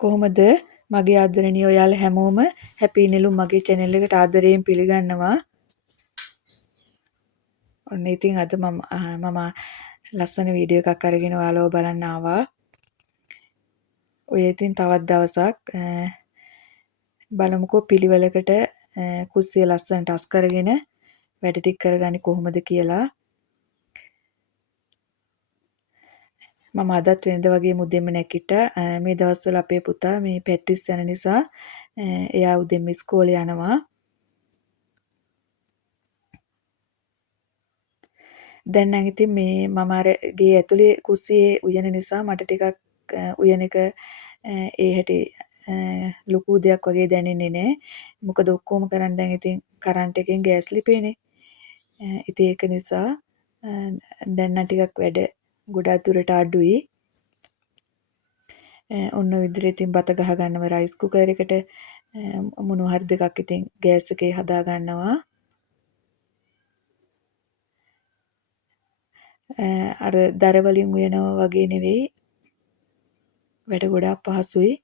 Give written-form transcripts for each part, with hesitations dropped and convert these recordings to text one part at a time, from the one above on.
කොහොමද මගේ ආදරණීය ඔයාලා හැමෝම හැපි නෙළුම් මගේ channel එකට ආදරයෙන් පිළිගන්නවා. ඔන්න ඉතින් අද මම ලස්සන වීඩියෝ එකක් අරගෙන ඔයාලව බලන්න ආවා. ඔය ඉතින් තවත් දවසක් බලමුකෝ පිළිවෙලකට කුස්සිය ලස්සනට අස් කරගෙන වැඩ ටික කරගන්නේ කොහොමද කියලා. මම අදත් වෙනද වගේ මුදෙන්ම නැගිට්ටා. මේ දවස්වල අපේ පුතා මේ පැට්ටිස් යන නිසා එයා උදෙන්ම ඉස්කෝලේ යනවා. දැන් නම් ඉතින් මේ මම අර ගේ ඇතුලේ කුස්සියේ උයන නිසා මට ටිකක් උයන එක ඒ හැටි ලොකු දෙයක් වගේ දැනෙන්නේ නැහැ. මොකද ඔක්කොම කරන් දැන් ඉතින් කරන්ට් එකෙන් ගෑස් ලිපේනේ. ඉතින් ඒක නිසා දැන් නම් ටිකක් වැඩ ගොඩක් දුරට අඩුයි. ඔන්න ඔය විදිහට ඉතින් බත ගහ ගන්නව රයිස් කුකර් එකට මොනවා හරි දෙකක් ඉතින් ගෑස් එකේ හදා ගන්නවා. අර දර වලින් උයනවා වගේ නෙවෙයි. වැඩ ගොඩාක් පහසුයි.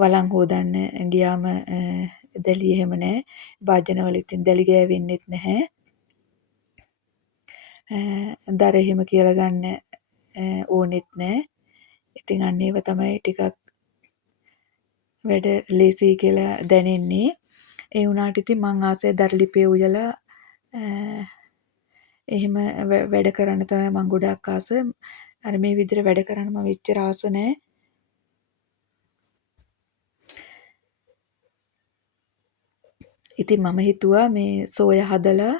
වලං හොදන්න ගියාම දැලි එහෙම නැහැ. භාජන වල ඉතින් දැලි ගෑවෙන්නෙත් නැහැ. දර එහෙම කියලා ගන්න ඕනෙත් නැහැ. ඉතින් අන්න ඒව තමයි ටිකක් වැඩ ලේසි කියලා දැනෙන්නේ. ඒ වුණාට ඉතින් මං ආසයි දර ලිපේ උයලා එහෙම වැඩ කරන්න තමයි මං ගොඩාක් ආස. අර මේ විදිහට වැඩ කරන්න මම එච්චර ආස නැහැ. ඉතින් මම හිතුවා මේ සෝය හදලා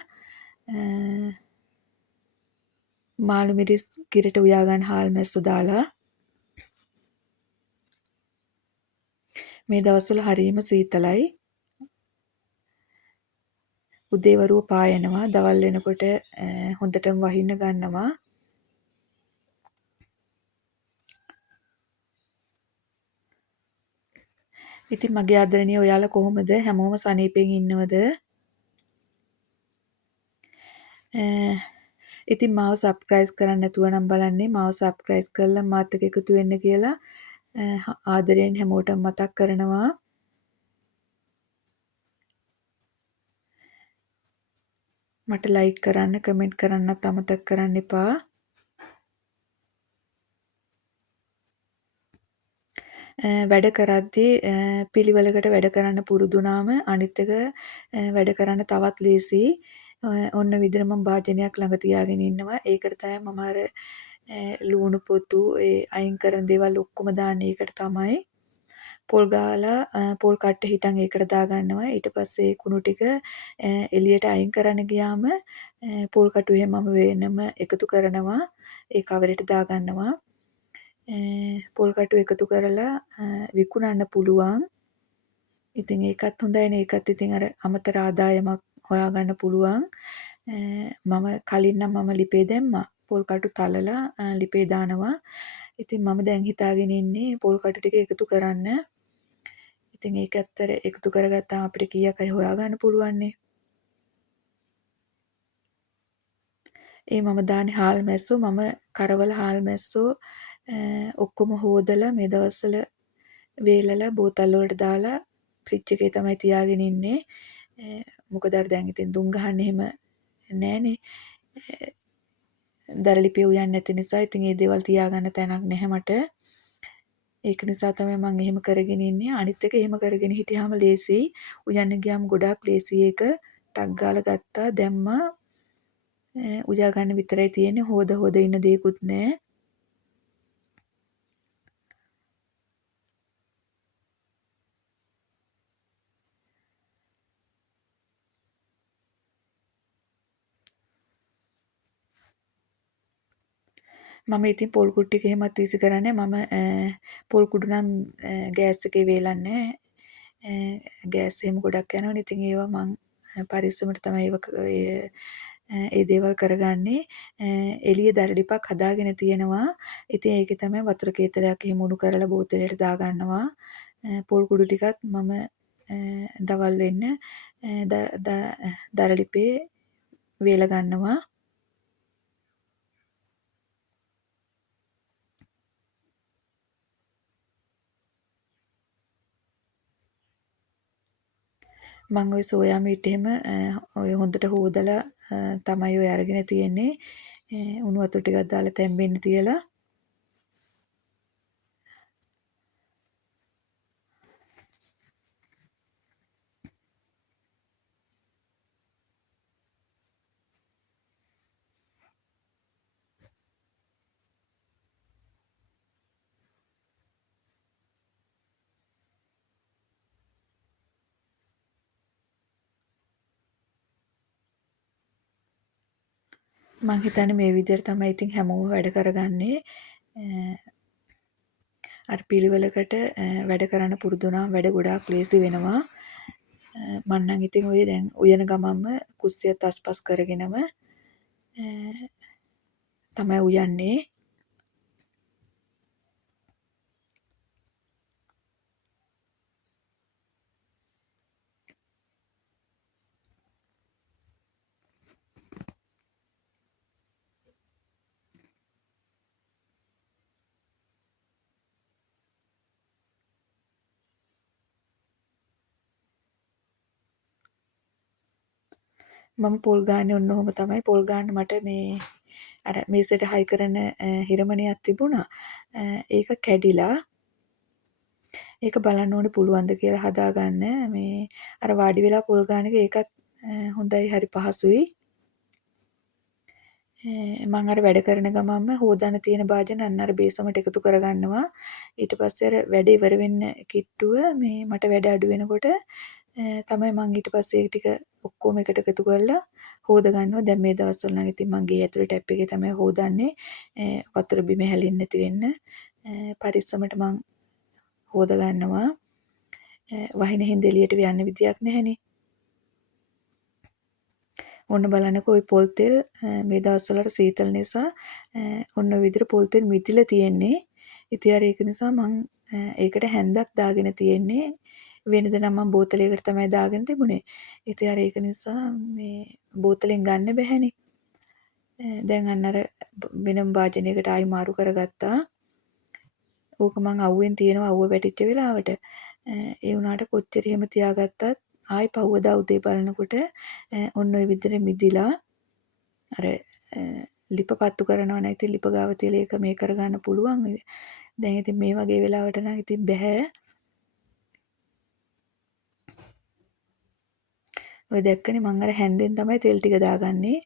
මාළු මිරිස් කිරට උයා ගන්න හාල් මැස්සෝ දාලා මේ දවස්වල හරිම සීතලයි. උදේවරුව පායනවා. දවල් වෙනකොට හොඳටම වහින්න ගන්නවා. ඉතින් මගේ ආදරණීය ඔයාලා කොහොමද? හැමෝම සනීපෙන් ඉන්නවද? ඉතින් මාව සබ්ස්ක්‍රයිබ් කරන්න නැතුව නම් බලන්නේ මාව සබ්ස්ක්‍රයිබ් කරලා මාත් එක්ක එකතු වෙන්න කියලා ආදරයෙන් හැමෝටම මතක් කරනවා. මට ලයික් කරන්න, කමෙන්ට් කරන්නත් අමතක කරන්න එපා. වැඩ කරද්දී පිළිවෙලකට වැඩ කරන්න පුරුදු වුණාම අනිත් එක වැඩ කරන්න තවත් ලේසියි. ඔන්න විදිහට මම භාජනයක් ළඟ තියාගෙන ඉන්නවා. ඒකට තමයි මම අර ලුණු පොතු ඒ අයින් කරන දේවල් ඔක්කොම දාන්නේ ඒකට තමයි. පොල් ගාලා පොල් කට්ට හිටන් ඒකට දාගන්නවා. ඊට පස්සේ කුණු ටික එළියට අයින් කරන්න ගියාම පොල් කටු එහෙම මම වෙනම එකතු කරනවා. ඒ කවරේට දාගන්නවා. පොල් කටු එකතු කරලා විකුණන්න පුළුවන්. ඉතින් ඒකත් හොඳයිනේ. ඒකත් ඉතින් අර අමතර ආදායමක් හොයාගන්න පුළුවන්. මම කලින් නම් මම ලිපේ දැම්මා. පොල් කටු තලලා ලිපේ දානවා. ඉතින් මම දැන් හිතාගෙන ඉන්නේ පොල් කටු ටික එකතු කරන්න. ඉතින් ඒක ඇත්තට එකතු කරගත්තාම අපිට කීයක් හරි හොයාගන්න පුළුවන්නේ. මම දාන්නේ හාල් මැස්සෝ. මම කරවල හාල් මැස්සෝ ඔක්කොම හොදලා මේ දවස්වල වේලලා බෝතල් වලට දාලා ෆ්‍රිජ් එකේ තමයි තියාගෙන ඉන්නේ. මොකද අර දැන් ඉතින් දුම් ගහන්න එහෙම නෑනේ. දරලිපිය උයන්නේ නැති නිසා ඉතින් මේ දේවල් තියාගන්න තැනක් නැහැ මට. ඒක නිසා තමයි මම එහෙම කරගෙන ඉන්නේ. අනිත් එක එහෙම කරගෙන හිටියාම ලේසියි. උයන්න ගියාම ගොඩාක් ලේසියි ඒක. ටක් ගාලා ගත්තා දැම්මා. උයා ගන්න විතරයි තියෙන්නේ. හොද ඉන්න දෙයක්වත් නැහැ. මම ඉතින් පොල් කුට්ටි ටික එහෙමත් වීසි කරන්නේ. මම පොල් කුඩු නම් ගෑස් එකේ වේලන්නේ. ගෑස් එහෙම ගොඩක් යනවනේ. ඉතින් ඒවා මං පරිස්සමට තමයි ඒ දේවල් කරගන්නේ. එළිය දරලිපක් හදාගෙන තියෙනවා. ඉතින් ඒකේ තමයි වතුර කේතලයක් එහෙම උණු කරලා බෝතලයට දාගන්නවා. පොල් කුඩු ටිකත් මම දවල් වෙන්න දරලිපේ වේල ගන්නවා. මම ওই සෝයා මීට් එහෙම ඔය හොඳට හොදලා තමයි ඔය අරගෙන තියෙන්නේ. උණු වතුර ටිකක් දාලා තැම්බෙන්න තියලා මං හිතන්නේ මේ විදිහට තමයි ඉතින් හැමෝම වැඩ කරගන්නේ. අර පිළිවෙලකට වැඩ කරන්න පුරුදු වුණාම වැඩ ගොඩාක් ලේසි වෙනවා. මං නම් ඉතින් ඔය දැන් උයන ගමන්ම කුස්සියත් අස්පස් කරගෙනම තමයි උයන්නේ. මම පොල් ගාන්නේ ඔන්න ඔහොම තමයි. පොල් ගාන්න මට මේ අර මේසෙට හයි කරන හිරමණයක් තිබුණා. ඒක කැඩිලා. ඒක බලන්න ඕනේ පුළුවන්ද කියලා හදාගන්න. මේ අර වාඩි වෙලා පොල් ගාන එක ඒකත් හොඳයි හරි පහසුයි. මම අර වැඩ කරන ගමන්ම හොදන්න තියෙන භාජන අන්න අර බේසමට එකතු කරගන්නවා. ඊට පස්සේ අර වැඩ ඉවර වෙන්න කිට්ටුව මේ මට වැඩ අඩු වෙනකොට තමයි මම ඊට පස්සේ ඒ ටික ඔක්කොම එකට එකතු කරලා හොද ගන්නවා. දැන් මේ දවස්වල නම් ඉතින් මම ගේ ඇතුලේ ටැප් එකේ තමයි හොදන්නේ. වතුර බිම හැලෙන්නේ නැති වෙන්න. පරිස්සමට මම හොද ගන්නවා. වහින හින්දා එළියට යන්න විදියක් නැහැනේ. ඔන්න බලන්නකෝ ওই පොල් තෙල් මේ දවස්වල සීතල නිසා ඔන්න ඔය විදිහට පොල් තෙල් මිදිලා තියෙන්නේ. ඉතින් අර ඒක නිසා මං ඒකට හැන්දක් දාගෙන තියෙන්නේ. වෙනද නම් මම බෝතලයකට තමයි දාගෙන තිබුණේ. ඉතින් අර ඒක නිසා මේ බෝතලෙන් ගන්න බැහැනේ. දැන් අන්න අර වෙනම වාජනයකට ආයි මාරු කරගත්තා. ඕක මං අවුවෙන් තියෙනවා අවුව වැටිච්ච වෙලාවට. ඒ වුණාට කොච්චර එහෙම තියාගත්තත් ආයි පහුවදා උදේ බලනකොට ඔන්න ඔය විදිහට මිදිලා අර ලිප පත්තු කරනවා නම් ඉතින් ලිප ගාව තියලා ඒක මේ කරගන්න පුළුවන්. දැන් ඉතින් මේ වගේ වෙලාවට නම් ඉතින් බෑ. ඔය දැක්කනේ මං අර හැන්දෙන් තමයි තෙල් ටික දාගන්නේ.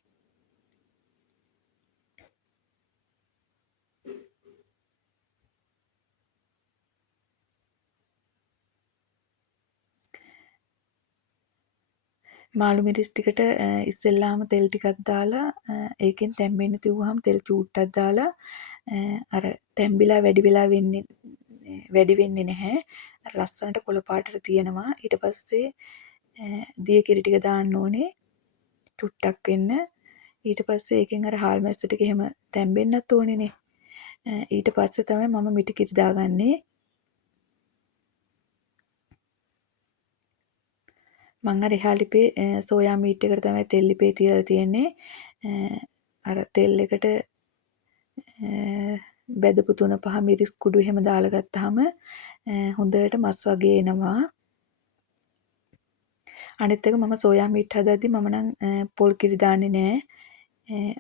මාළු මිරිස් ටිකට ඉස්සෙල්ලාම තෙල් ටිකක් දාලා ඒකෙන් තැම්බෙන්න තියුවාම තෙල් චූට්ටක් දාලා අර තැම්බිලා වැඩි වෙන්නේ නැහැ. අර ලස්සනට කොළ පාටට තියෙනවා. ඊට පස්සේ දිය කිරි ටික දාන්න ඕනේ. චුට්ටක් වෙන්න. ඊට පස්සේ ඒකෙන් අර හාල් මැස්ස ටික එහෙම තැම්බෙන්නත් ඕනේනේ. ඊට පස්සේ තමයි මම මිටි කිරි දාගන්නේ. මං අර එහා ලිපේ සෝයා මීට් එකට තමයි තෙල් ලිපේ තියලා තියෙන්නේ. අර තෙල් එකට බැදපු 3-5 මිරිස් කුඩු එහෙම දාලා ගත්තාම හොඳට මස් වගේ එනවා. අනිත් එක මම සෝයා මීට් හදද්දි මම නම් පොල් කිරි දාන්නේ නෑ.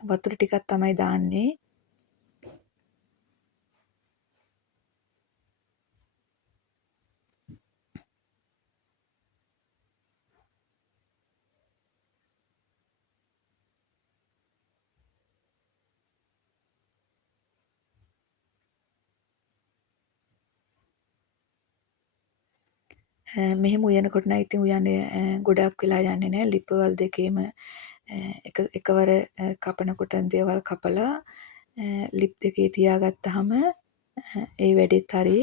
වතුර ටිකක් තමයි දාන්නේ. මෙහෙම උයනකොට නම් ඉතින් උයන්නේ ගොඩක් වෙලා යන්නේ නෑ. ලිපවල දෙකේම එකවර කපනකොට දේවල් කපලා ලිප් දෙකේ තියාගත්තාම ඒ වැඩෙත් හරි.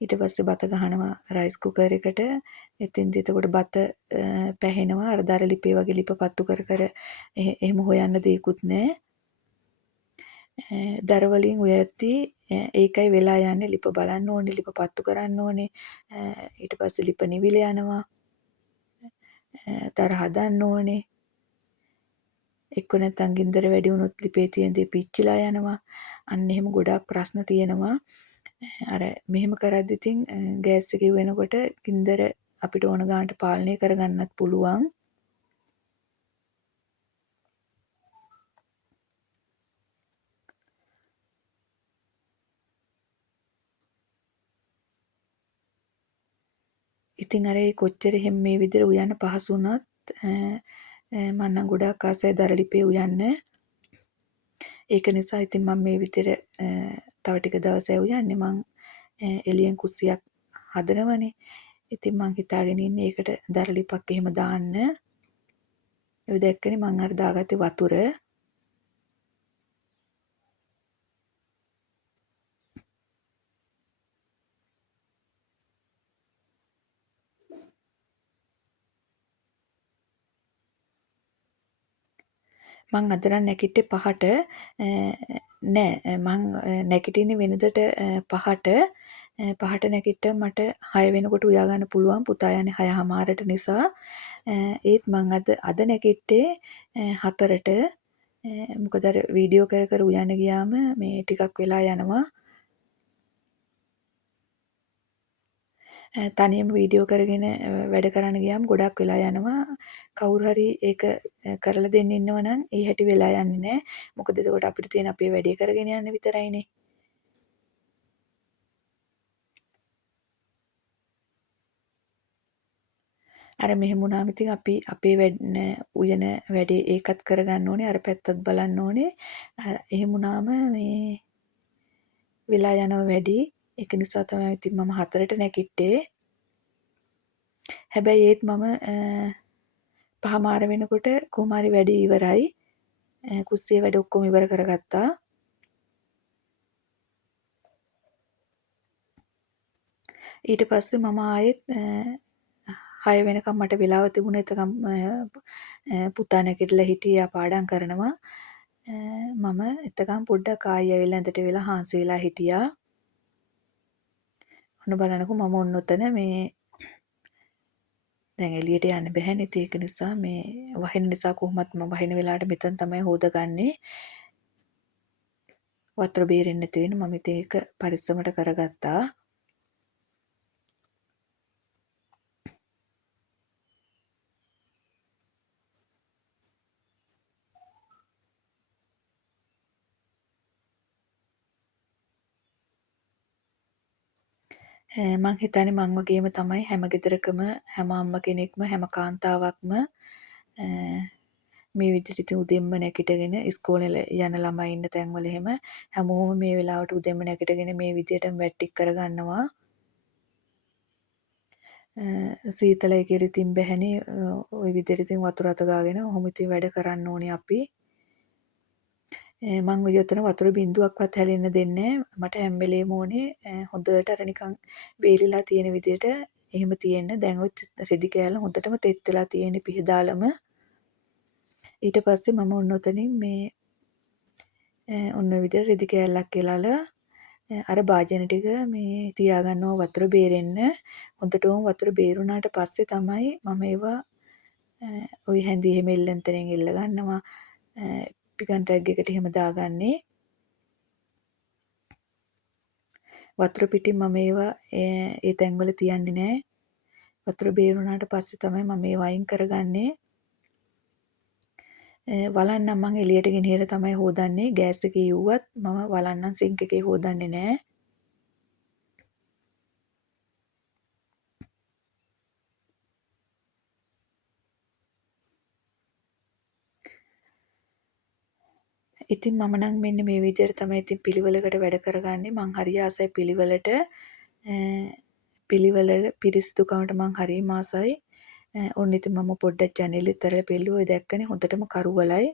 ඊට පස්සේ බත ගහනවා රයිස් කුකර් එකට. එතෙන්දී එතකොට බත පැහෙනවා. අර දර ලිපේ වගේ ලිප පත්තු කර කර එහෙම හොයන්න දෙයක්වත් නෑ. දර වලින් උයද්දී ඒකයි වෙලා යන්නේ. ලිප බලන්න ඕනේ, ලිප පත්තු කරන්න ඕනේ. ඊට පස්සේ ලිප නිවිල යනවා. දර හදන්න ඕනේ. එක්ක නැත්තම් ගින්දර වැඩි වුණොත් ලිපේ තියෙන දේ පිච්චිලා යනවා. අන්න එහෙම ගොඩාක් ප්‍රශ්න තියෙනවා. අර මෙහෙම කරද්දි ඉතින් ගෑස් එකේ වෙනකොට ගින්දර අපිට ඕන ගානට පාලනය කරගන්නත් පුළුවන්. ඉතින් අර කොච්චර එහෙම මේ විදිහට උයන්න පහසු වුණත් මම නම් ගොඩාක් ආසයි දරලිපේ උයන්න. ඒක නිසා ඉතින් මම මේ විදිහට තව ටික දවසයි උයන්නේ. මං එළියෙන් කුස්සියක් හදනවනේ. ඉතින් මං හිතාගෙන ඉන්නේ ඒකට දරලිපක් එහෙම දාන්න. ඔය දැක්කනේ මං අර දාගත්තේ වතුර. මං අද නම් නැගිට්ටේ 5ට නෑ මං නැගිටින්නේ වෙනදට 5ට 5ට නැගිට්ටම මට 6 වෙනකොට උයා ගන්න පුළුවන් පුතා යන්නේ 6:00ට නිසා ඒත් මං අද නැගිට්ටේ 4ට මොකද අර වීඩියෝ කර කර උයන්න ගියාම මේ ටිකක් වෙලා යනවා තනියම වීඩියෝ කරගෙන වැඩ කරන්න ගියාම ගොඩක් වෙලා යනවා. කවුරු හරි ඒක කරලා දෙන්න ඉන්නවනම් ඒ හැටි වෙලා යන්නේ නැහැ. මොකද එතකොට අපිට තියෙන අපේ වැඩේ කරගෙන යන්න විතරයිනේ. අර මෙහෙම වුණාම ඉතින් අපි අපේ උයන වැඩේ ඒකත් කරගන්න ඕනේ. අර පැත්තත් බලන්න ඕනේ. එහෙම වුණාම මේ වෙලා යනවා වැඩි. ඒක නිසා තමයි ඉතින් මම 4ට නැගිට්ටේ. හැබැයි ඒත් මම 5:00 වෙනකොට කොහොම හරි වැඩේ ඉවරයි. කුස්සියේ වැඩ ඔක්කොම ඉවර කරගත්තා. ඊට පස්සේ මම ආයෙත් 6 වෙනකම් මට වෙලාව තිබුණා. එතකම් පුතා නැගිටලා හිටියේ. එයා පාඩම් කරනවා. මම එතකම් පොඩ්ඩක් ආයෙ ඇවිල්ලා ඇඳට වෙලා හාන්සි වෙලා හිටියා. ඔන්න බලන්නකෝ මම ඔන්න ඔතන මේ දැන් එළියට යන්න බැහැනේ. ඒක නිසා මේ වහින නිසා කොහොමත් මම වහින වෙලාවට මෙතන තමයි හොදගන්නේ. වතුර බේරෙන්නේ නැති වෙන මම ඉතින් ඒක පරිස්සමට කරගත්තා. මං හිතන්නේ මං වගේම තමයි හැම ගෙදරකම හැම අම්ම කෙනෙක්ම හැම කාන්තාවක්ම මේ විදිහට ඉතින් උදෙන්ම නැගිටගෙන ඉස්කෝලේ යන ළමයි ඉන්න තැන්වල එහෙම හැමෝම මේ වෙලාවට උදෙන්ම නැගිටගෙන මේ විදිහටම වැට්ටික් කරගන්නවා. සීතලයි කියලා ඉතින් බැහැනේ. ওই විදිහට ඉතින් වතුර අත ගාගෙන ඔහොම ඉතින් වැඩ කරන්න ඕනේ අපි. මං ඔය ඔතන වතුර බින්දුවක්වත් හැලෙන්න දෙන්නේ නැහැ. මට හැම වෙලේම ඕනේ හොඳට අර නිකන් බේරිලා තියෙන විදිහට එහෙම තියෙන්න. දැන් ඔය රෙදි කෑල්ල හොඳටම තෙත් වෙලා තියෙන පිහදාලම. ඊට පස්සේ මම ඔන්න ඔතනින් මේ ඔන්න ඔය විදිහට රෙදි කෑල්ලක් එලලා අර භාජන ටික මේ තියාගන්නවා වතුර බේරෙන්න. හොඳටම වතුර බේරුණාට පස්සේ තමයි මම ඒවා ওই හැඳි එහෙම එල්ලන තැනින් එල්ල ගන්නවා. පිකන් රැග් එකට එහෙම දාගන්නේ. වතුර පිටින් මම ඒවා ඒ තැන්වල තියන්නේ නැහැ. වතුර බේරුණාට පස්සේ තමයි මම ඒවා අයින් කරගන්නේ. වලන් නම් මම එළියට ගෙනියලා තමයි හොදන්නේ. ගෑස් එකේ යුවත් මම වලන් නම් සින්ක් එකේ හොදන්නේ නැහැ. ඉතින් මම නම් මෙන්න මේ විදිහට තමයි ඉතින් පිළිවෙලකට වැඩ කරගන්නේ. මං හරි ආසයි පිළිවෙලට. පිළිවෙල පිරිසිදුකමට මං හරිම ආසයි. ඔන්න ඉතින් මම පොඩ්ඩක් ජනේලෙත් ඇරලා බැලුවා. ඔය දැක්කනේ හොඳටම කරුවලයි.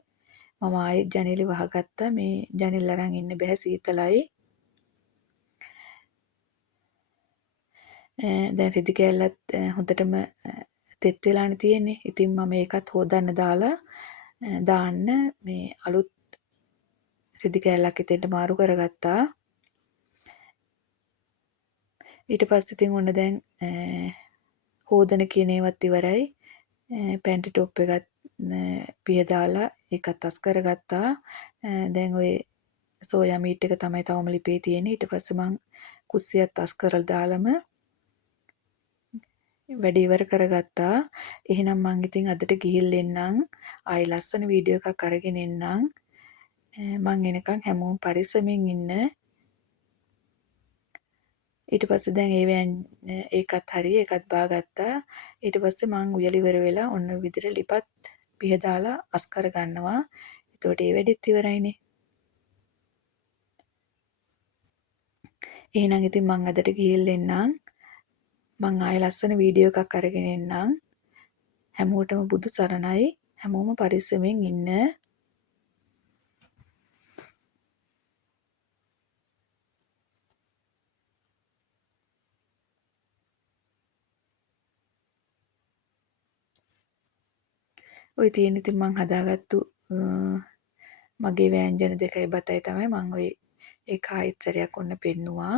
මම ආයෙත් ජනේලෙ වහගත්තා. මේ ජනෙල් අරන් ඉන්න බෑ සීතලයි. දැන් රෙදි කෑල්ලත් හොඳටම තෙත් වෙලානේ තියෙන්නේ. ඉතින් මම ඒකත් හොදන්න දාලා දාන්න මේ අලුත් රෙදි කෑල්ලක් එතෙන්ට මාරු කරගත්තා. ඊට පස්සේ ඉතින් ඔන්න දැන් හෝදන කියන ඒවත් ඉවරයි. පැන්ටි টොප් එකත් පිහදාලා ඒකත් අස් කරගත්තා. දැන් ඔය සෝයා මීට් එක තමයි තවම ලිපේ තියෙන්නේ. ඊට පස්සේ මං කුස්සියත් අස් කරලා දාලම වැඩ ඉවර කරගත්තා. එහෙනම් මං ඉතින් අදට ගිහිල්ලා එන්නම්. ආයි ලස්සන වීඩියෝ එකක් අරගෙන එන්නම්. මං එනකන් හැමෝම පරිස්සමින් ඉන්න. ඊට පස්සේ දැන් ඒකත් හරි ඒකත් බාගත්තා. ඊට පස්සේ මං උයලා ඉවර වෙලා ඔන්න ඔය විදිහට ලිපත් පිහදාලා අස් කර ගන්නවා. එතකොට ඒ වැඩෙත් ඉවරයිනේ. එහෙනම් ඉතින් මං අදට ගිහිල්ලා එන්නම්. මං ආයෙ ලස්සන වීඩියෝ එකක් අරගෙන එන්නම්. හැමෝටම බුදු සරණයි. හැමෝම පරිස්සමෙන් ඉන්න. ඔය තියෙන ඉතින් මං හදාගත්තු මගේ වෑංජන දෙකයි බතයි තමයි මං ඔය ඒක ආයෙත් සැරයක් ඔන්න පෙන්නුවා.